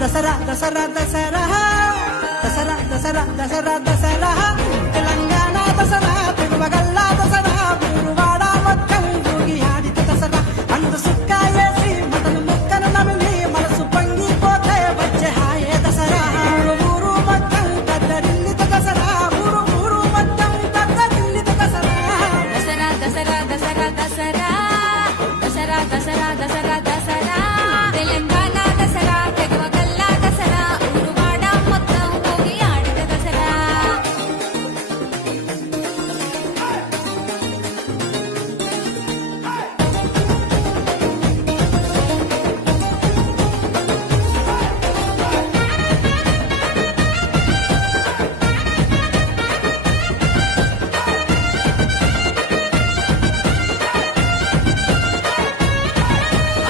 దసరా దసరా దసరా దసరా దసరా దసరా దసరా తెలంగాణ దసరా తిరుమగల్ల దసరా ఊరువాడ మొత్తం ఊగి ఆడిత దసరా అందు సుక్క వేసి మటను ముక్కను నమిలి మనసు పొంగిపోతే వచ్చే హాయే దసరా ఊరు ఊరు మొత్తం కద్దరిల్లిత దసరా ఊరు ఊరు మొత్తం కద్దరిల్లిత దసరా దసరా దసరా దసరా దసరా దసరా దసరా దసరా దసరా తెలంగాణ దసరా తెగువగల్ల దసరా ఊరువాడ మొత్తం ఊగి ఆడిత దసరా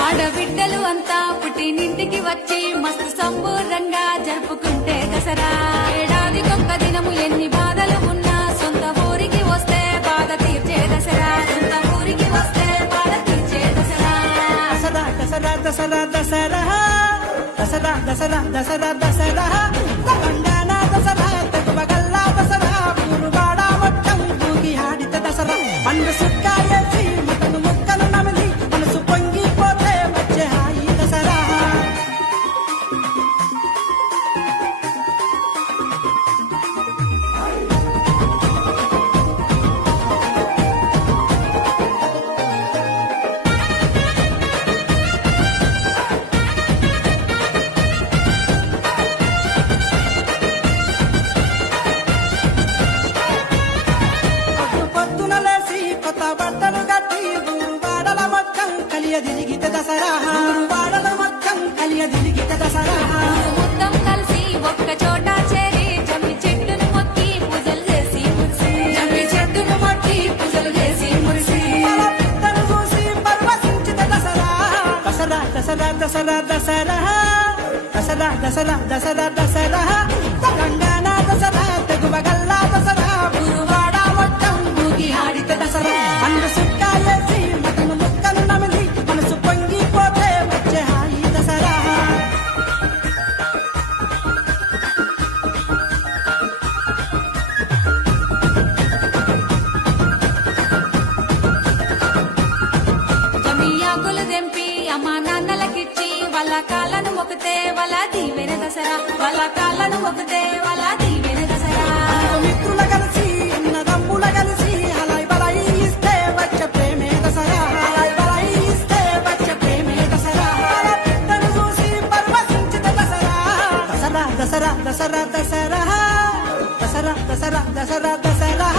ఆడబిడ్డలు అంతా పుట్టినింటికి వచ్చి మస్తు సంబూరంగా జరుపుకుంటే దసరా ఏడాదికొక్క దినము ఎన్ని బాధలు ఉన్నా సొంత ఊరికి వస్తే బాధ తీర్చే దసరా సొంత ఊరికి వస్తే బాధ తీర్చే దసరా దసరా దసరా దసరా దసరా దసరా దసరా దసరా తెలంగాణ దసరా తెగువగల్ల దసరా ఊరువాడ మొత్తం ఊగి ఆడిత దసరా పండు సుక్క వేసి మటను ముక్కను నమిలి మనసు పొంగిపోతే వచ్చే హాయి దసరా పొద్దున లేసి కొత్త బట్టలు కట్టి ఊరువాడల మొత్తం కలియదిరిగితే దసరా ఊరువాడల మొత్తం కలియదిరిగితే దసరా మొత్తం కలిసి ఒక్క చోట చేరి జమ్మి చెట్టును మొక్కి పూజలు చేసి మురిసి జమ్మి చెట్టును మొక్కి పూజలు చేసి మురిసి మన బిడ్డను చూసి పరవశించితే దసరా దసరా దసరా దసరా దసరా దసరా దసరా దసరా దసరా తెలంగాణ దసరా తెగువగల్ల దసరా ఊరువాడ మొత్తం ఊగి ఆడితే దసరా అందు సుక్క వేసి మటను ముక్కను నమిలి మనసు పొంగిపోతే వచ్చే హాయి దసరా జమ్మి ఆకులు తెంపి అమ్మా నాన్నలకిచ్చి వాళ్ళ కాళ్ళను మొక్కితే వాళ్ళ దీవెన దసరా వాళ్ళ కాళ్ళను మొక్కితే వాళ్ళ దీవెన దసరా మిత్రుల కలిసి అన్నదమ్ముల కలిసి హలాయి బలాయి ఇస్తే వచ్చే ప్రేమే దసరా హలాయి బలాయి ఇస్తే వచ్చే ప్రేమే దసరా మన బిడ్డను చూసి పరవశించితే దసరా దసరా దసరా దసరా దసరా దసరా దసరా దసరా దసరా